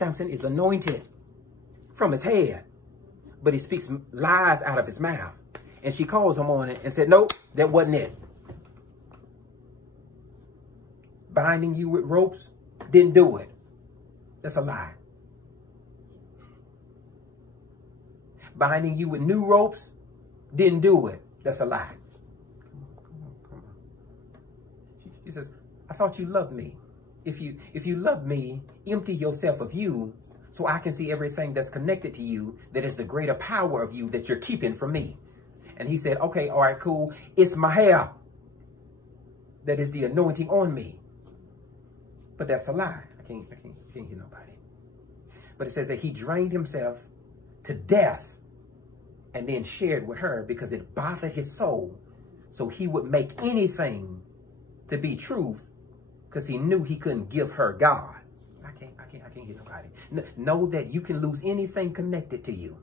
Sampson is anointed from his head, but he speaks lies out of his mouth. And she calls him on it and said, nope, that wasn't it. Binding you with ropes, didn't do it. That's a lie. Binding you with new ropes, didn't do it. That's a lie. Come on. She says, I thought you loved me. If you love me, empty yourself of you so I can see everything that's connected to you that is the greater power of you that you're keeping from me. And he said, okay, all right, cool. It's my hair that is the anointing on me. But that's a lie. I can't hear nobody. But it says that he drained himself to death and then shared with her because it bothered his soul. So he would make anything to be truth because he knew he couldn't give her God. I can't hear nobody. Know that you can lose anything connected to you,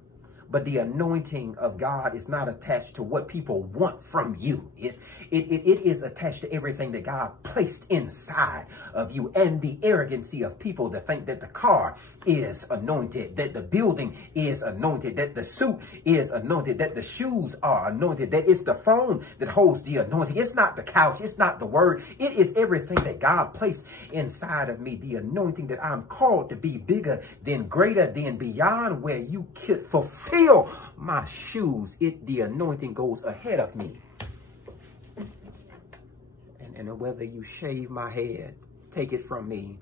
but the anointing of God is not attached to what people want from you. It is attached to everything that God placed inside of you, and the arrogancy of people that think that the car is anointed, that the building is anointed, that the suit is anointed, that the shoes are anointed, that it's the phone that holds the anointing. It's not the couch. It's not the word. It is everything that God placed inside of me, the anointing that I'm called to be bigger than, greater than, beyond where you could fulfill my shoes. The anointing goes ahead of me. And whether you shave my head, take it from me,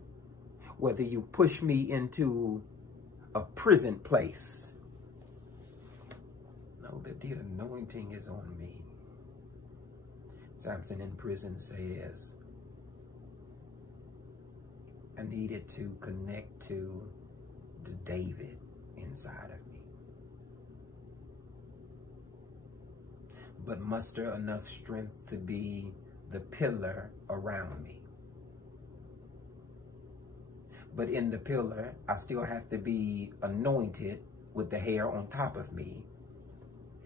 whether you push me into a prison place, know that the anointing is on me. Sampson in prison says, I needed to connect to the David inside of me, but muster enough strength to be the pillar around me. But in the pillar, I still have to be anointed with the hair on top of me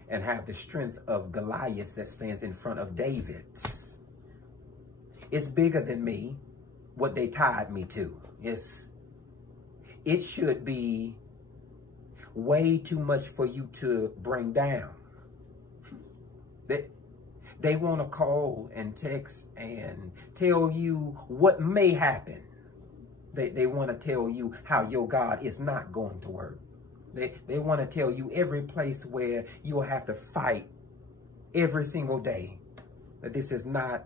and have the strength of Goliath that stands in front of David. It's bigger than me, what they tied me to. It should be way too much for you to bring down. They want to call and text and tell you what may happen. They want to tell you how your God is not going to work. They want to tell you every place where you will have to fight every single day, that this is not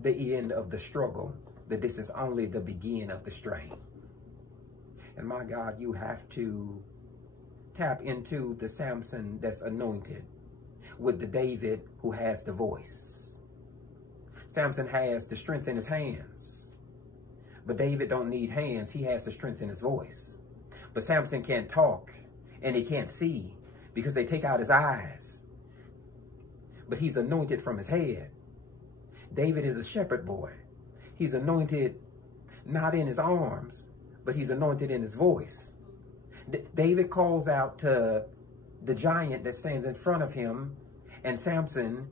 the end of the struggle, that this is only the beginning of the strain. And my God, you have to tap into the Sampson that's anointed with the David who has the voice. Sampson has the strength in his hands, but David don't need hands. He has the strength in his voice. But Sampson can't talk and he can't see because they take out his eyes. But he's anointed from his head. David is a shepherd boy. He's anointed not in his arms, but he's anointed in his voice. David calls out to the giant that stands in front of him, and Sampson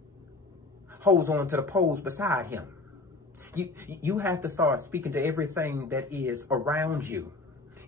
holds on to the poles beside him. You have to start speaking to everything that is around you.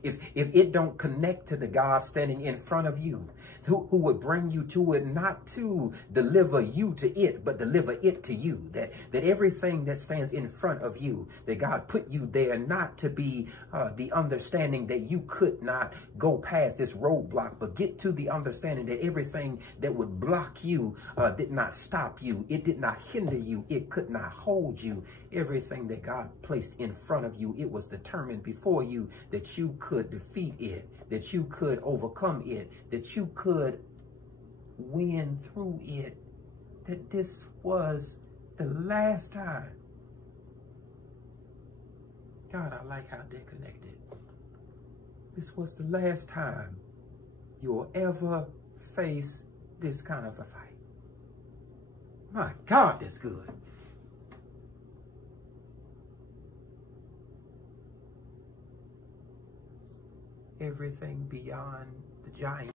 If it don't connect to the God standing in front of you, who would bring you to it, not to deliver you to it, but deliver it to you. That everything that stands in front of you, that God put you there not to be the understanding that you could not go past this roadblock, but get to the understanding that everything that would block you did not stop you. It did not hinder you. It could not hold you. Everything that God placed in front of you, it was determined before you that you could defeat it, that you could overcome it, that you could win through it, that this was the last time. God, I like how they're connected. This was the last time you'll ever face this kind of a fight. My God, that's good. Everything beyond the giant.